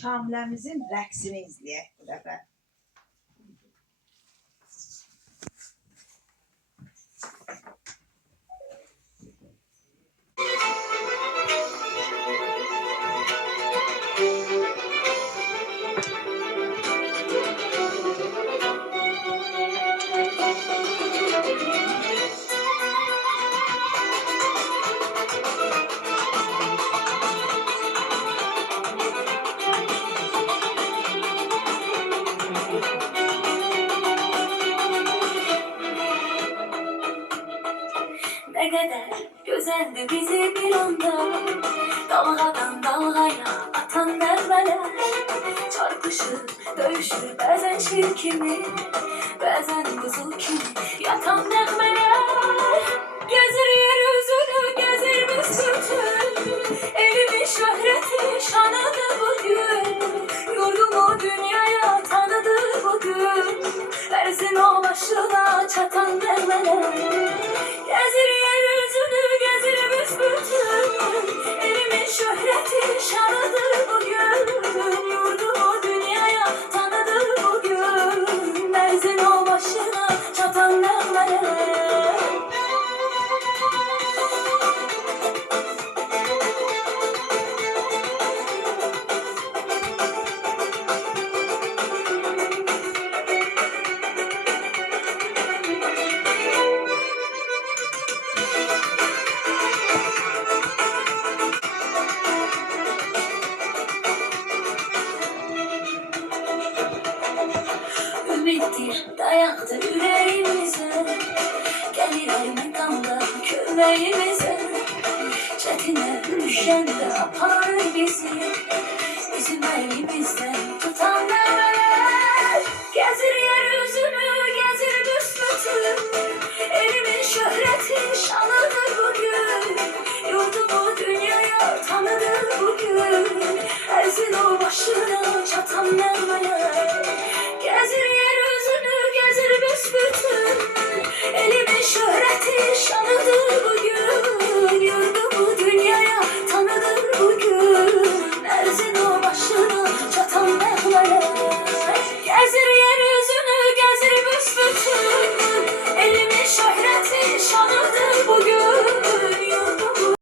Kamiləmizin rəqsini izləyək bu dəfə. Ne kadar güzeldi bizi bir anda dalgadan dalgaya atan dermeler. Çarpışır, dövüşür bazen şiir kimi, bazen buzul kimi yatan dermeler. Gezir yeryüzünü, gezir büsbütün, elimin şöhreti şanıdır bugün. Yurdumu dünyaya tanıdı bugün, versin o başına çatan dermeler. Gezir yeryüzünü, gezir büsbütün, elimin şöhreti şanıdır bugün. Yurdumu dünyaya tanıdır bugün, versin o başına çatan dermeler. Ümittir, dayaktır yüreğimize, gelir mekanda kömeğimize. Çetine düşende apar bizi, bizim elimizden tutan develer. Gezir yeryüzünü, gezir büsbütün, elimin şöhreti şanıdır bugün. Yurdumu dünyaya tanıdır bugün, erzin o başına çatan develer.